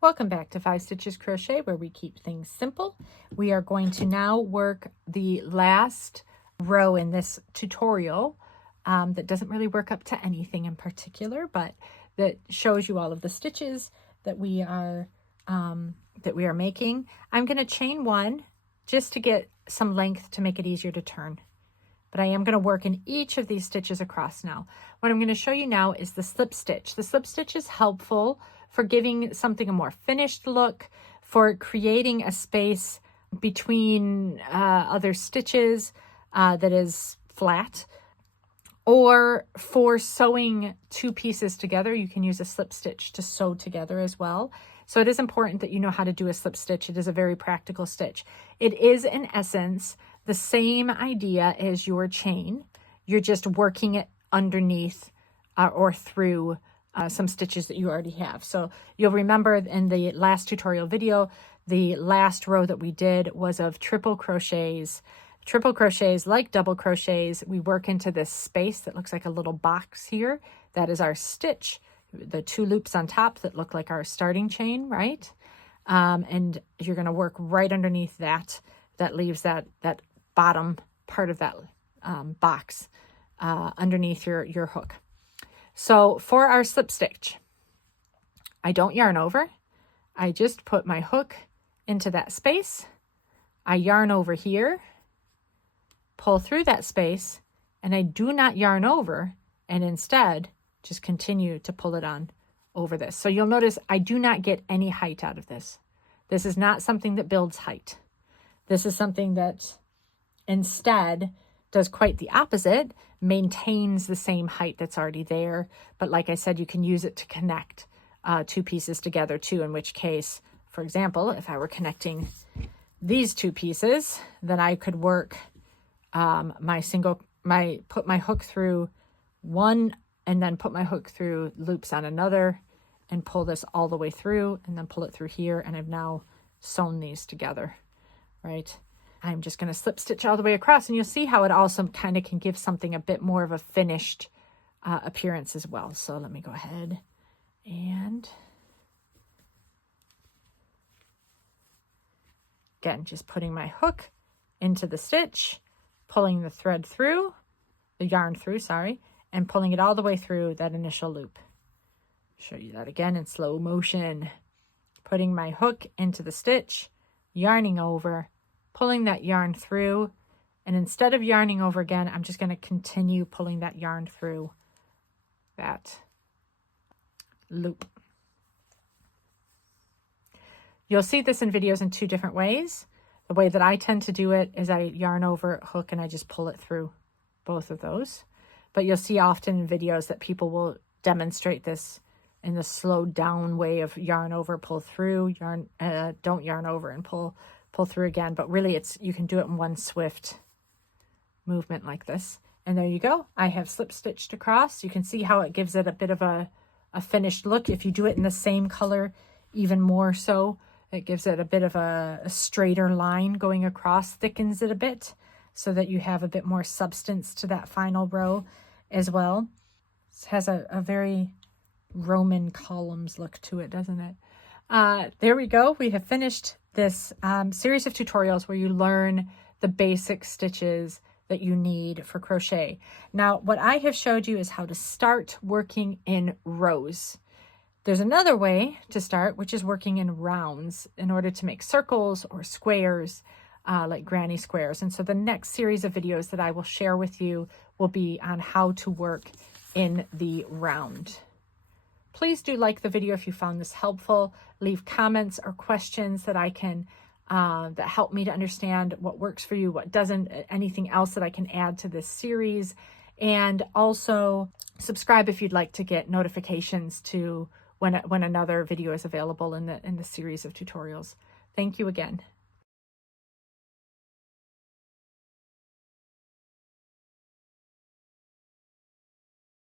Welcome back to 5 Stitches Crochet, where we keep things simple. We are going to now work the last row in this tutorial that doesn't really work up to anything in particular, but that shows you all of the stitches that we are making. I'm going to chain one just to get some length to make it easier to turn. But I am going to work in each of these stitches across now. What I'm going to show you now is the slip stitch. The slip stitch is helpful for giving something a more finished look, for creating a space between other stitches that is flat, or for sewing two pieces together. You can use a slip stitch to sew together as well. So it is important that you know how to do a slip stitch. It is a very practical stitch. It is, in essence, the same idea as your chain. You're just working it underneath or through some stitches that you already have. So you'll remember in the last tutorial video, the last row that we did was of triple crochets. Triple crochets, like double crochets, we work into this space that looks like a little box here. That is our stitch. The two loops on top that look like our starting chain, right? And you're going to work right underneath that. That leaves that bottom part of that box underneath your hook. So for our slip stitch, I don't yarn over. I just put my hook into that space. I yarn over here, pull through that space, and I do not yarn over, and instead just continue to pull it on over this. So you'll notice I do not get any height out of this. This is not something that builds height. This is something that instead does quite the opposite, maintains the same height that's already there. But like I said, you can use it to connect two pieces together too, in which case, for example, if I were connecting these two pieces, then I could work put my hook through one and then put my hook through loops on another and pull this all the way through and then pull it through here. And I've now sewn these together, right? I'm just going to slip stitch all the way across, and you'll see how it also kind of can give something a bit more of a finished appearance as well. So let me go ahead and again, just putting my hook into the stitch, pulling the thread through, the yarn through, sorry, and pulling it all the way through that initial loop. Show you that again in slow motion. Putting my hook into the stitch, yarning over, pulling that yarn through, and instead of yarning over again, I'm just going to continue pulling that yarn through that loop. You'll see this in videos in two different ways. The way that I tend to do it is I yarn over, hook, and I just pull it through both of those. But you'll see often in videos that people will demonstrate this in the slowed down way of yarn over, pull through, don't yarn over and pull through again. But really you can do it in one swift movement like this. And there you go. I have slip stitched across. You can see how it gives it a bit of a finished look. If you do it in the same color, even more so, it gives it a bit of a straighter line going across, thickens it a bit so that you have a bit more substance to that final row as well. It has a very Roman columns look to it, doesn't it? There we go. We have finished this series of tutorials where you learn the basic stitches that you need for crochet. Now, what I have showed you is how to start working in rows. There's another way to start, which is working in rounds in order to make circles or squares, like granny squares. And so the next series of videos that I will share with you will be on how to work in the round. Please do like the video if you found this helpful. Leave comments or questions that I can that help me to understand what works for you, what doesn't, anything else that I can add to this series. And also subscribe if you'd like to get notifications to when another video is available in the series of tutorials. Thank you again.